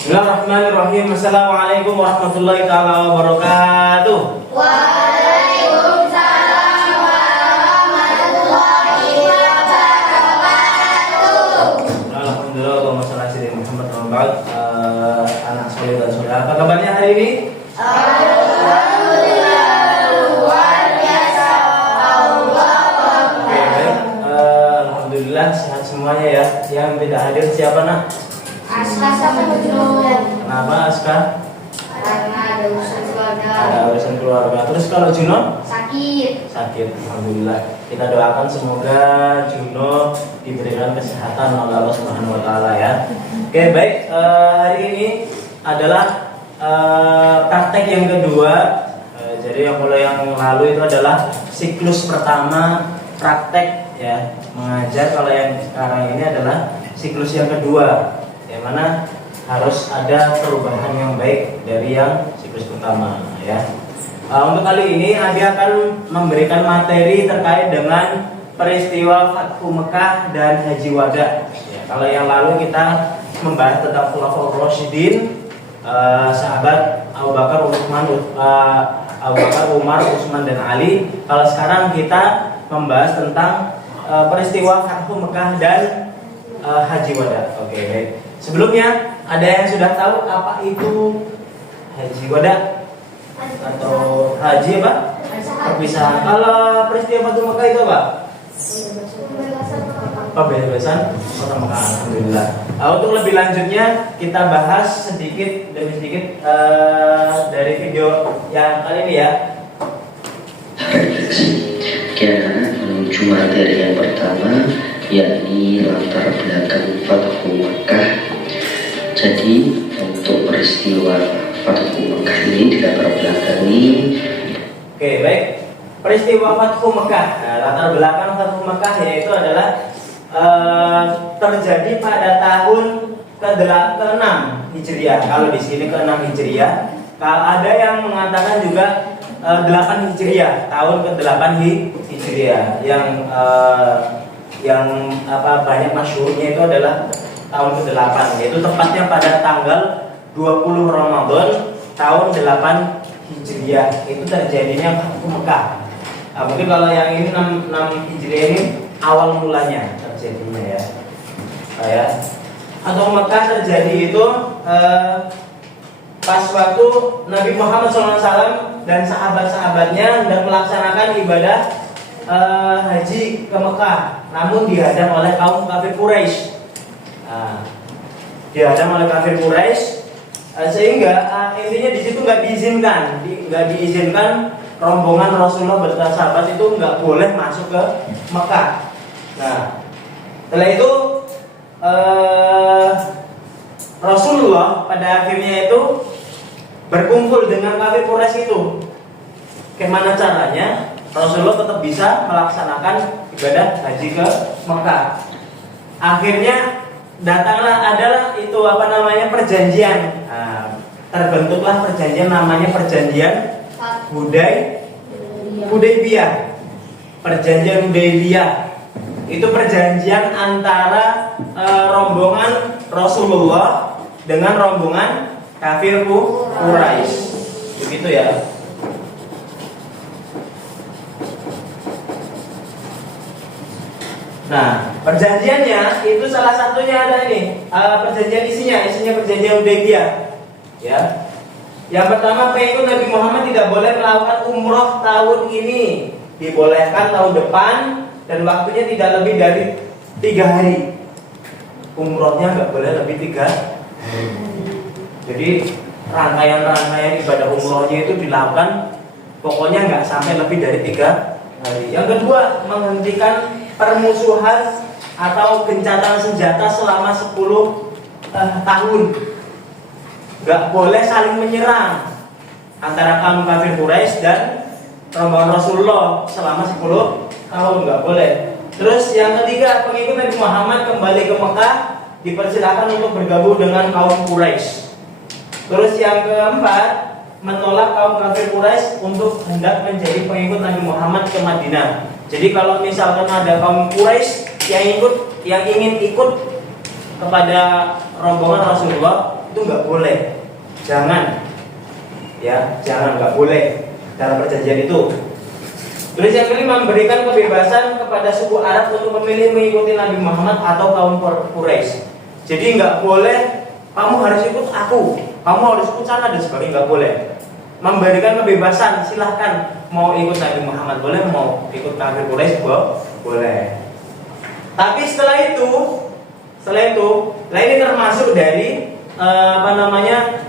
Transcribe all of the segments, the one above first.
Bismillahirrahmanirrahim. Assalamualaikum warahmatullahi taala wabarakatuh. Waalaikumsalam warahmatullahi wabarakatuh. Alhamdulillah, Allahumma shalli ala sayyidina Muhammad wa ba'd. Anak soleh dan soleh, apa kabarnya hari ini? Alhamdulillah, luar biasa. Allah Oke, baik. Alhamdulillah sehat semuanya ya. Yang tidak hadir siapa nak? Aska sama Juno. Kenapa Aska? Karena ada urusan keluarga. Ada urusan keluarga. Terus kalau Juno? Sakit. Sakit. Alhamdulillah. Kita doakan semoga Juno diberikan kesehatan oleh Allah Subhanahu wa taala ya. Oke, baik. Hari ini adalah praktek yang kedua. Jadi yang mulai yang lalu itu adalah siklus pertama praktek ya, mengajar. Kalau yang sekarang ini adalah siklus yang kedua, yang mana harus ada perubahan yang baik dari yang siklus pertama ya. Untuk kali ini Adi akan memberikan materi terkait dengan peristiwa Fathu Mekah dan Haji Wada ya. Kalau yang lalu kita membahas tentang Khulafaur Rasyidin, sahabat Abu Bakar, Umar, Utsman dan Ali. Kalau sekarang kita membahas tentang peristiwa Fathu Mekah dan Haji Wada. Oke, baik. Sebelumnya ada yang sudah tahu apa itu Haji Wada atau Haji apa? Perpisahan. Kalau peristiwa Fathu Mekah itu apa? Pembebasan Kota Mekah. Alhamdulillah. Untuk lebih lanjutnya kita bahas sedikit demi sedikit dari video yang kali ini ya. Kita menuju materi yang pertama, yakni latar belakang Fathu Mekah. Jadi untuk peristiwa Fathu Mekah ini dilatar belakangi. Oke, baik. Peristiwa Fathu Mekah. Nah, latar belakang Fathu Mekah yaitu adalah terjadi pada tahun ke-6 Hijriah. Kalau di sini ke-6 Hijriah. Kalau ada yang mengatakan juga 8 Hijriah, tahun ke-8 Hijriah. Yang banyak masyhurnya itu adalah tahun ke-8, yaitu tepatnya pada tanggal 20 Ramadan tahun 8 Hijriah. Itu terjadinya Fathu Mekah. Nah, mungkin kalau yang ini 6 Hijriah ini awal mulanya terjadinya ya. Fathu Mekah terjadi itu pas waktu Nabi Muhammad SAW dan sahabat-sahabatnya hendak melaksanakan ibadah haji ke Mekah, namun dihadang oleh kaum kafir Quraisy. Dihadang oleh kafir Quraisy, sehingga intinya di situ nggak diizinkan rombongan Rasulullah beserta sahabat itu nggak boleh masuk ke Mekah. Nah, setelah itu Rasulullah pada akhirnya itu berkumpul dengan kafir Quraisy itu. Bagaimana caranya Rasulullah tetap bisa melaksanakan ibadah haji ke Mekah? Akhirnya adalah itu perjanjian. Terbentuklah perjanjian, namanya perjanjian Hudaybiyah. Perjanjian Hudaybiyah itu perjanjian antara rombongan Rasulullah dengan rombongan kafir Quraisy. Begitu ya. Nah, perjanjiannya itu salah satunya ada ini. Perjanjian isinya perjanjian Hudaybiyah. Ya. Yang pertama, pengikut Nabi Muhammad tidak boleh melakukan umroh tahun ini. Dibolehkan tahun depan dan waktunya tidak lebih dari 3 hari. Umrohnya nggak boleh lebih 3 hari. Jadi rangkaian ibadah umrohnya itu dilakukan pokoknya nggak sampai lebih dari 3 hari. Yang kedua, menghentikan permusuhan atau gencatan senjata selama 10 tahun. Nggak boleh saling menyerang antara kaum kafir Quraisy dan rombongan Rasulullah selama 10 tahun, nggak boleh. Terus yang ketiga, pengikut Nabi Muhammad kembali ke Mekah dipersilakan untuk bergabung dengan kaum Quraisy. Terus yang keempat, menolak kaum kafir Quraisy untuk hendak menjadi pengikut Nabi Muhammad ke Madinah. Jadi kalau misalkan ada kaum Quraisy yang ingin ikut kepada rombongan Rasulullah, itu nggak boleh. Jangan, ya, jangan, nggak boleh dalam perjanjian itu. Terus yang kelima, memberikan kebebasan kepada suku Arab untuk memilih mengikuti Nabi Muhammad atau kaum Quraisy. Jadi nggak boleh kamu harus ikut aku, kamu harus ikut sana dan sebagainya, nggak boleh. Memberikan kebebasan, silahkan mau ikut Nabi Muhammad boleh, mau ikut kafir Quraisy boleh. Tapi setelah itu, ini termasuk dari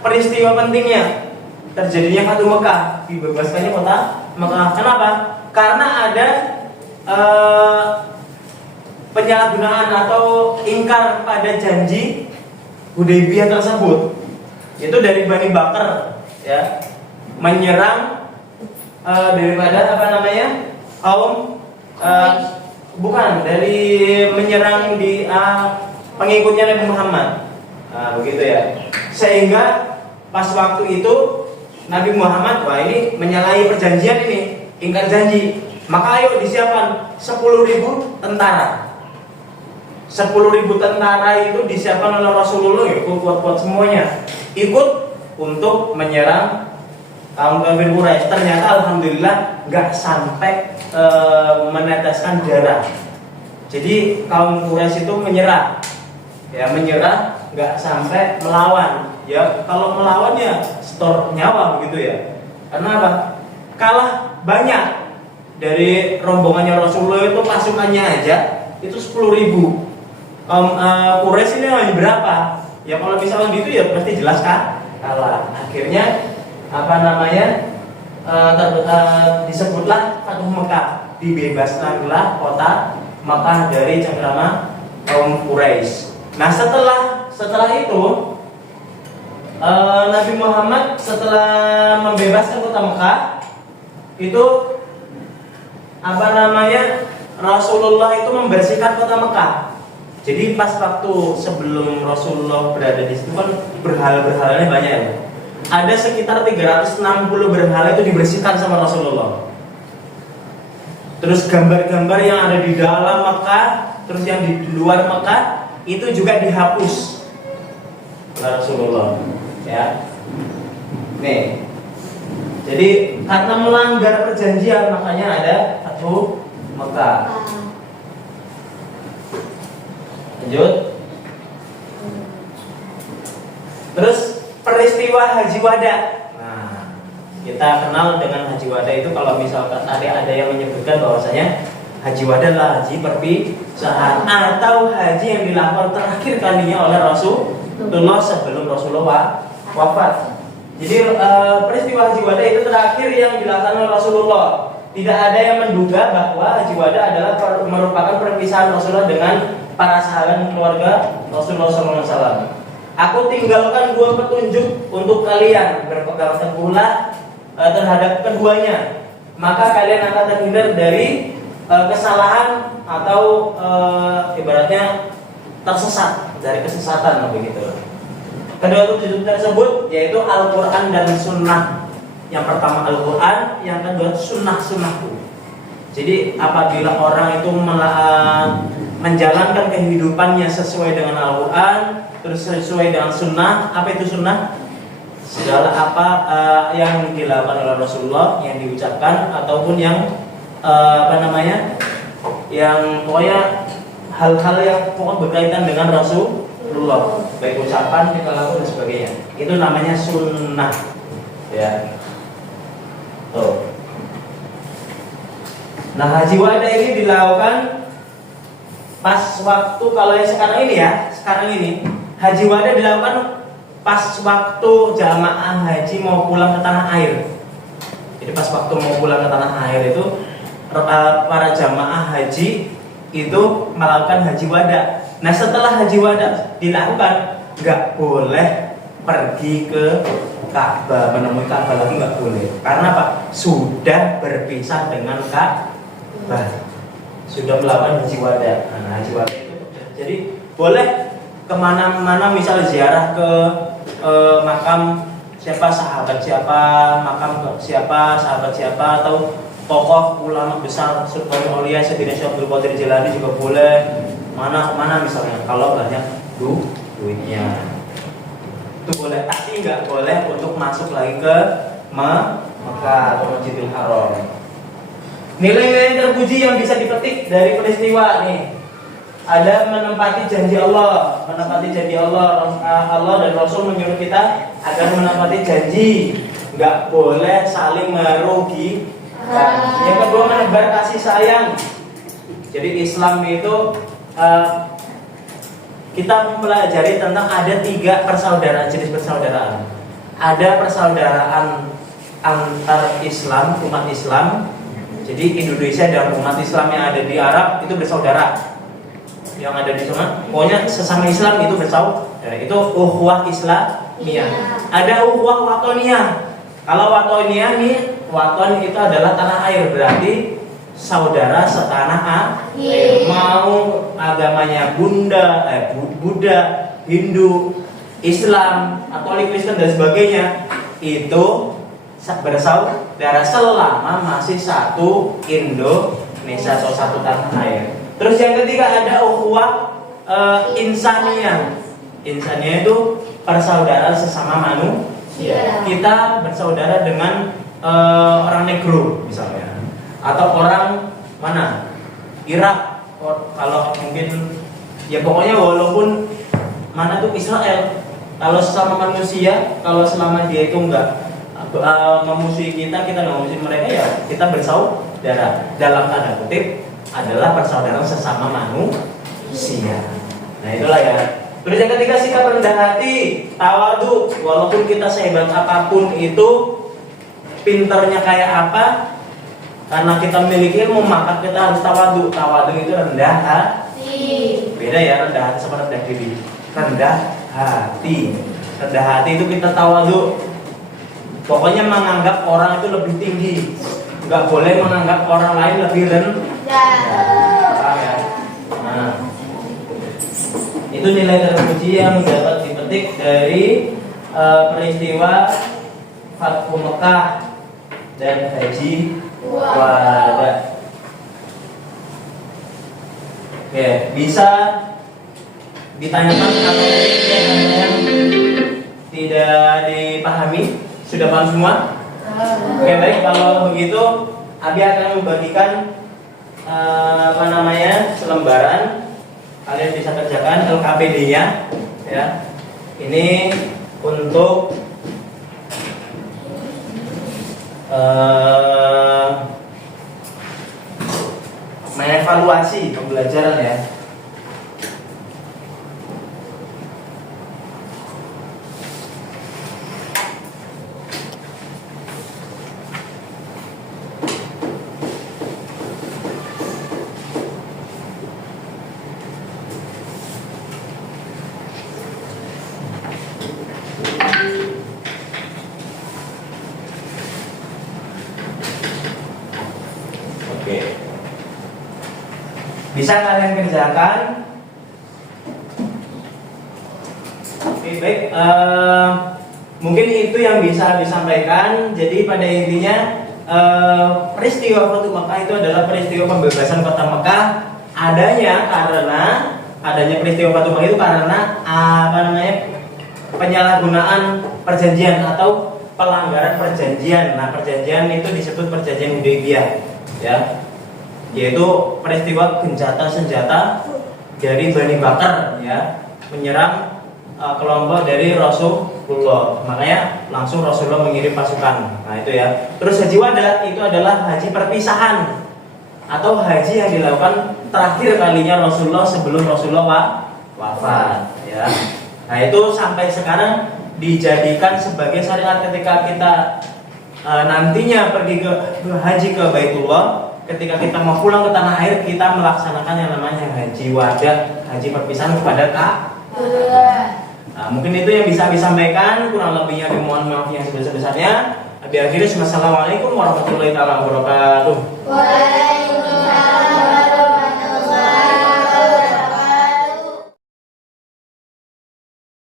peristiwa pentingnya terjadinya Fatu Mekah, dibebaskannya kota Mekah. Kenapa? Karena ada penyalahgunaan atau ingkar pada janji Hudaybiyah tersebut. Itu dari Bani Bakar, ya, menyerang daripada kaum bukan dari menyerang di pengikutnya Nabi Muhammad. Begitu ya. Sehingga pas waktu itu Nabi Muhammad, wah ini menyalahi perjanjian ini, ingkar janji. Maka ayo disiapkan 10.000 tentara. 10.000 tentara itu disiapkan oleh Rasulullah, ya, kuat-kuat semuanya ikut untuk menyerang kaum kafir Quraisy. Ternyata alhamdulillah nggak sampai meneteskan darah. Jadi kaum Quraisy itu menyerah, nggak sampai melawan. Ya kalau melawan ya store nyawa begitu ya. Karena apa? Kalah banyak dari rombongannya Rasulullah itu, pasukannya aja itu 10.000. Quraisy ini hanya berapa? Ya kalau misalnya gitu ya pasti jelas kan kalah. Akhirnya disebutlah Fatuh Mekah, dibebaskanlah kota Mekah dari cengkrama kaum Quraisy. Nah setelah itu Nabi Muhammad setelah membebaskan kota Mekah itu Rasulullah itu membersihkan kota Mekah. Jadi pas waktu sebelum Rasulullah berada di situ kan berhala-berhalanya banyak ya. Ada sekitar 360 berhala itu dibersihkan sama Rasulullah. Terus gambar-gambar yang ada di dalam Mekah, terus yang di luar Mekah itu juga dihapus oleh Rasulullah. Ya. Nih. Jadi karena melanggar perjanjian makanya ada Fatuh Mekah. Lanjut. Terus peristiwa Haji Wada. Nah, kita kenal dengan Haji Wada itu kalau misalkan ada yang menyebutkan bahwasanya Haji Wada adalah haji perpisahan atau haji yang dilakukan terakhir kalinya oleh Rasulullah sebelum Rasulullah wafat. Jadi peristiwa Haji Wada itu terakhir yang dilakukan oleh Rasulullah. Tidak ada yang menduga bahwa Haji Wada adalah merupakan perpisahan Rasulullah dengan para sahabat keluarga Rasulullah SAW. Aku tinggalkan 2 petunjuk untuk kalian, berpegang teguhlah terhadap keduanya, maka kalian akan terhindar dari kesalahan atau ibaratnya tersesat dari kesesatan begitu. Kedua petunjuk tersebut yaitu Al-Quran dan Sunnah. Yang pertama Al-Quran, yang kedua Sunnah-Sunnahku. Jadi apabila orang itu menjalankan kehidupannya sesuai dengan Al-Quran, terus sesuai dengan Sunnah. Apa itu Sunnah? Segala apa yang dilakukan oleh Rasulullah, yang diucapkan ataupun yang yang pokoknya hal-hal yang pokoknya berkaitan dengan Rasulullah, baik ucapan, tingkah laku dan sebagainya. Itu namanya Sunnah. Ya. Tuh. Nah, Haji Wada ini dilakukan pas waktu, kalau yang sekarang ini Haji Wada dilakukan pas waktu jamaah haji mau pulang ke tanah air. Jadi pas waktu mau pulang ke tanah air itu para jamaah haji itu melakukan Haji Wada. Nah setelah Haji Wada dilakukan, nggak boleh pergi ke Ka'bah, menemui Ka'bah lagi nggak boleh. Karena apa? Sudah berpisah dengan Ka'bah, sudah melakukan Haji Wada. Nah Haji Wada itu jadi boleh kemana-mana, misal ziarah ke makam siapa, sahabat siapa, makam siapa, sahabat siapa, atau tokoh ulama besar Sultan Aulia Sayyidina Syekh Abdul Qadir Jilani juga boleh. Mana misalnya kalau banyak duitnya. itu boleh, tapi nggak boleh untuk masuk lagi ke Mekah atau Masjidil Haram. Nilai-nilai terpuji yang bisa dipetik dari peristiwa nih, ada menempati janji Allah. Menempati janji Allah, Allah dan Rasul menyuruh kita agar menempati janji, nggak boleh saling merugikan. Yang kedua, menebar kasih sayang. Jadi Islam itu kita mempelajari tentang ada 3 persaudaraan, jenis persaudaraan. Ada persaudaraan antar Islam, umat Islam. Jadi Indonesia dan umat Islam yang ada di Arab itu bersaudara. Yang ada di sana, pokoknya sesama Islam itu bersaudara. Itu ukhuwah Islamiyah. Ada ukhuwah watoniyah. Kalau watoniyah nih, waton itu adalah tanah air, berarti saudara setanah air. Mau agamanya Buddha, Hindu, Islam, Katolik, Kristen dan sebagainya, itu bersaudara selama masih satu Indonesia atau satu tanah air. Terus yang ketiga ada ukhuwah insaniyah. Insaniyah itu persaudaraan sesama manusia. Kita bersaudara dengan orang negro misalnya, atau orang mana? Irak. Kalau mungkin ya pokoknya walaupun mana tuh Israel. Kalau sesama manusia, kalau selama dia itu enggak memusuhi kita nggak memusuhi mereka, ya kita bersaudara. Dalam tanda kutip adalah persaudaraan sesama manusia. Nah itulah ya. Terus yang ketiga, sikap rendah hati, tawadu. Walaupun kita sehebat apapun itu, pinternya kayak apa, karena kita memiliki ilmu maka kita harus tawadu. Tawadu itu rendah hati. Beda ya rendah hati sama rendah diri. Rendah hati. Rendah hati itu kita tawadu. Pokoknya menganggap orang itu lebih tinggi, nggak boleh menganggap orang lain lebih rendah. Ya. Nah, itu nilai terpuji yang dapat dipetik dari peristiwa Fathu Mekah dan Haji Wada. Oke, bisa ditanyakan atau yang tidak dipahami? Sudah paham semua? Oke, baik, kalau begitu Abi akan membagikan selembaran. Kalian bisa kerjakan LKPD-nya ya. Ini untuk mengevaluasi pembelajaran ya. Bisa kalian kerjakan. Oke, baik. Mungkin itu yang bisa disampaikan. Jadi pada intinya peristiwa Fathu Mekah itu adalah peristiwa pembebasan kota Mekah. Adanya peristiwa Fathu Mekah itu karena penyalahgunaan perjanjian atau pelanggaran perjanjian. Nah, perjanjian itu disebut perjanjian Hudaybiyah, ya. Yaitu peristiwa gencatan senjata dari Bani Bakar ya, menyerang kelompok dari Rasulullah. Makanya langsung Rasulullah mengirim pasukan. Nah itu ya. Terus Haji Wada itu adalah haji perpisahan atau haji yang dilakukan terakhir kalinya Rasulullah sebelum Rasulullah wafat ya. Nah itu sampai sekarang dijadikan sebagai syariat ketika kita nantinya pergi ke haji ke Baitullah. Ketika kita mau pulang ke tanah air, kita melaksanakan yang namanya haji wada, haji perpisahan kepada Ka'bah. Nah, mungkin itu yang bisa disampaikan. Kurang lebihnya dimohon maaf yang sebesar-besarnya. Akhirnya, wassalamualaikum warahmatullahi wabarakatuh.